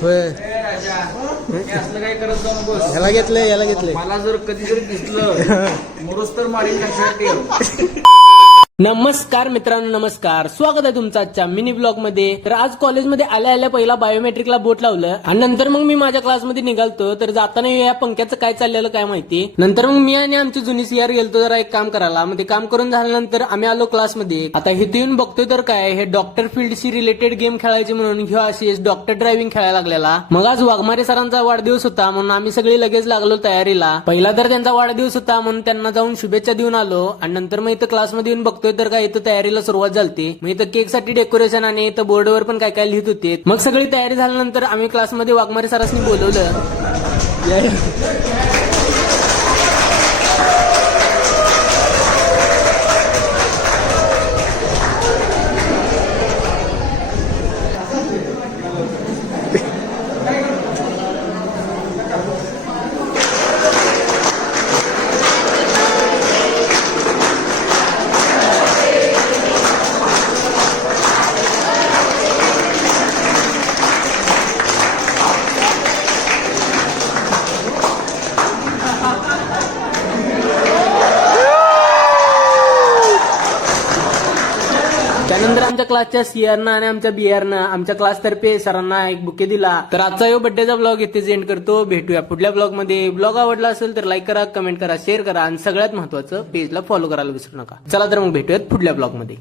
होय राजा हे असलं काय करत जाऊ नकोस. याला घेतलंय मला जर कधी जरी दिसलं मोरूस तर मारीन लक्षात ठेव. नमस्कार मित्रांनो, नमस्कार. स्वागत आहे तुमचं आजच्या मिनी ब्लॉग मध्ये. तर आज कॉलेजमध्ये आल्या पहिला बायोमेट्रिकला बोट लावलं आणि नंतर मग मी माझ्या क्लासमध्ये निघालतो. तर जाताना या पंख्याचं काय चाललेलं काय माहिती. नंतर मग मी आणि आमची जुनी सीआर गेलतो जरा एक काम करायला. मग ते काम करून झाल्यानंतर आम्ही आलो क्लासमध्ये. आता इथे येऊन बघतोय तर काय हे डॉक्टर फील्डशी रिलेटेड गेम खेळायचे म्हणून ह्यो आशिष डॉक्टर ड्रायव्हिंग खेळायला लागलेला. मग आज वाघमारे सरांचा वाढदिवस होता म्हणून आम्ही सगळे लगेच लागलो तयारीला. पहिला तर त्यांचा वाढदिवस होता म्हणून त्यांना जाऊन शुभेच्छा देऊन आलो आणि नंतर मग इथं क्लासमध्ये येऊन बघतोय तर काय इथं तयारीला सुरुवात झाली. मग इथं केक साठी डेकोरेशन आणि इथं बोर्डवर पण काय काय लिहित होते. मग सगळी तयारी झाल्यानंतर आम्ही क्लासमध्ये वाघमारे सरांनी बोलवलं. त्यानंतर आमच्या क्लासच्या सीआरनं आणि आमच्या बीआरनं आमच्या क्लासतर्फे सरांना एक बुके दिला. तर आजचा यो बड्डेचा ब्लॉग इथेच एंड करतो. भेटूया पुढल्या ब्लॉग मध्ये. ब्लॉग आवडला असेल तर लाईक करा, कमेंट करा, शेअर करा आणि सगळ्यात महत्वाचं पेजला फॉलो करायला विसरू नका. चला तर मग भेटूयात पुढल्या ब्लॉग मध्ये.